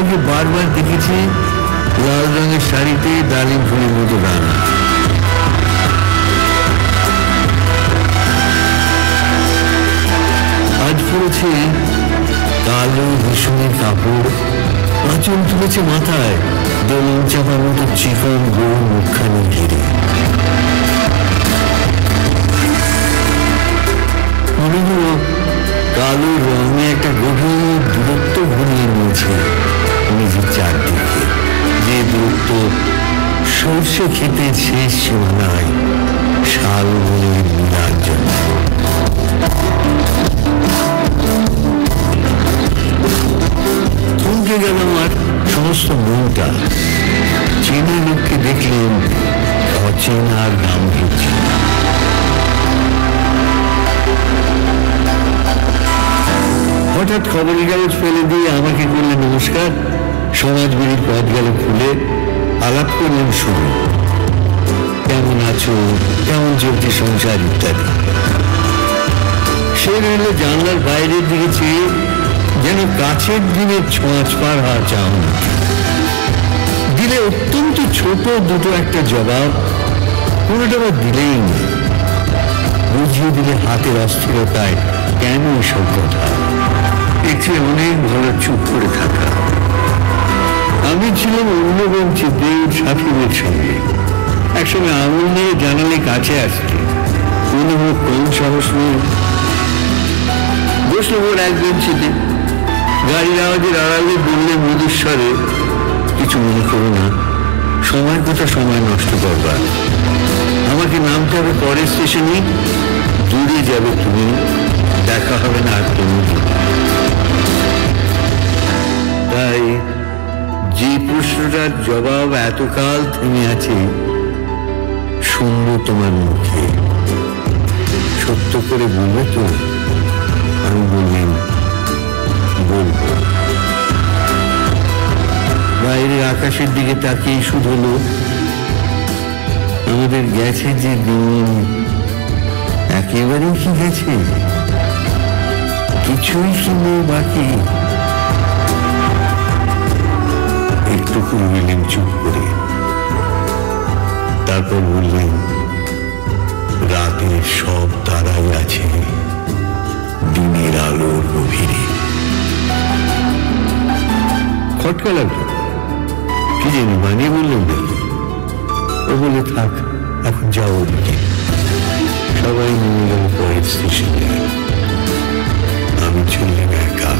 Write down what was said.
ওকে বারবার দেখেছি লাল রঙের শাড়িতে ডালিম ফুলের মতো রানা। আজ পড়েছে কালো রেশমের কাপড়, আঁচল তুলেছে মাথায়, দোলন চাপার মতো চিকন গোল মুখখানি ঘিরে। মনে হলো কালো রঙে একটা গভীর দূরত্ব ঘনিয়ে নিয়েছে নিজের চারদিকে, যে দূরত্ব সর্ষে ক্ষেতের শেষ সীমানায় শাল বলে মিলার জন্য। থমকে গেল আমার সমস্ত মনটা। চেনা লোককে দেখলেন অচেনার গাম্ভীর্য। হঠাৎ খবরের কাগজ ফেলে দিয়ে আমাকে করলেন নমস্কার, সমাজবিড়ির পথ গেল খুলে, আলাপ করলেন শুরু, কেমন আছো, কেমন চলছে সংসার ইত্যাদি। সে রইল জানলার বাইরের দিকে চেয়ে, যেন কাছের দিনের ছোঁয়াচ পার হওয়া চাহনি। দিলে অত্যন্ত ছোট দুটো একটা জবাব, কোনোটা আবার দিলেই না। বুঝিয়ে দিলে হাতের অস্থিরতায় কেন এসব কথা, এতে অনেক ভালো চুপ করে থাকা। আমি ছিলাম অন্য বঞ্চিতে সাথীদের সঙ্গে, একসঙ্গে আঙুল নিয়ে জানালে কাছে আসছে, কোনো কোন সাহস নেই। বসলো ওর এক বেঞ্চিতে, গাড়ির আওয়াজের আড়ালে বললে মধুস্বরে, কিছু মনে করো না, সময়ের কথা সময় নষ্ট করবার, আমাকে নামতে হবে পরের স্টেশনে, দূরে যাবে তুমি, দেখা হবে না আর তুমি। তাই যে প্রশ্নটার জবাব এতকাল থেমে আছে শুনবো তোমার মুখে, সত্য করে বলবে তো? আমি বললাম বলবো। বাইরের আকাশের দিকে তাকিয়ে শুধু হলো, আমাদের গেছে যে দিন একেবারেই কি গেছে, কিছুই কি নেই বাকি। একটু রইলেন চুপ করে, তারপর বললেন, রাতের সব তারাই আছে দিনের আলোর গভীরে। খটকা লাগলো, কি জানি মানিয়ে বললেন নাকি। ও বলে থাক, এখন যাও ওদিকে। সবাই নেমে গেল পরের স্টেশনে, আমি চললাম একা।